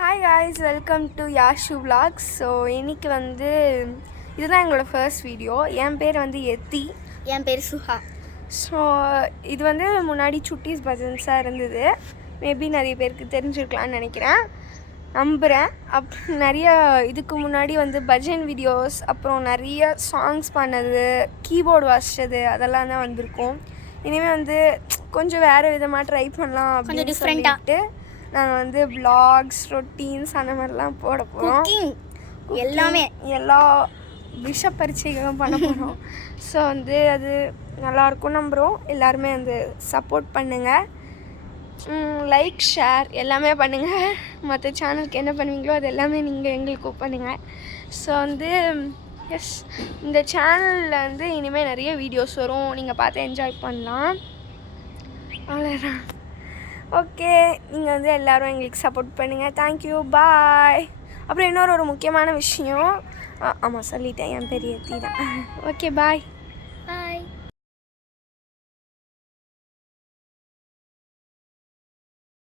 Hi guys, welcome to Yashu vlogs. So இன்றைக்கி வந்து இதுதான் எங்களோட ஃபர்ஸ்ட் வீடியோ. என் பேர் வந்து எத்தி. என் பேர் சுஹா. ஸோ இது வந்து முன்னாடி சுட்டீஸ் பஜன்ஸாக இருந்தது. மேபி நிறைய பேருக்கு தெரிஞ்சிருக்கலான்னு நினைக்கிறேன், நம்புகிறேன். நிறைய இதுக்கு முன்னாடி வந்து பஜன் வீடியோஸ், அப்புறம் நிறைய சாங்ஸ் பண்ணது, கீபோர்டு வாசித்தது அதெல்லாம் தான் வந்திருக்கும். இனிமேல் வந்து கொஞ்சம் வேறு விதமாக ட்ரை பண்ணலாம் அப்படின்னு சொல்லிட்டு நாங்கள் வந்து விலாக்ஸ், ரொட்டீன்ஸ் அந்த மாதிரிலாம் போட போகிறோம். எல்லா விஷ பரீட்சைகளும் பண்ண போகிறோம். ஸோ வந்து அது நல்லாயிருக்கும் நம்புகிறோம். எல்லாருமே வந்து சப்போர்ட் பண்ணுங்கள், லைக், ஷேர் எல்லாமே பண்ணுங்கள். மற்ற சேனலுக்கு என்ன பண்ணுவீங்களோ அது எல்லாமே நீங்கள் எங்களுக்கு பண்ணுங்கள். ஸோ வந்து எஸ், இந்த சேனலில் வந்து இனிமேல் நிறைய வீடியோஸ் வரும், நீங்கள் பார்த்து என்ஜாய் பண்ணலாம். அவ்வளோதான். ஓகே, நீங்கள் வந்து எல்லோரும் எங்களுக்கு சப்போர்ட் பண்ணுங்கள். தேங்க்யூ, பாய். அப்புறம் இன்னொரு முக்கியமான விஷயம், ஆமாம் சொல்லிட்டேன், என் பெரிய தீ தான். ஓகே, பாய். பாய்.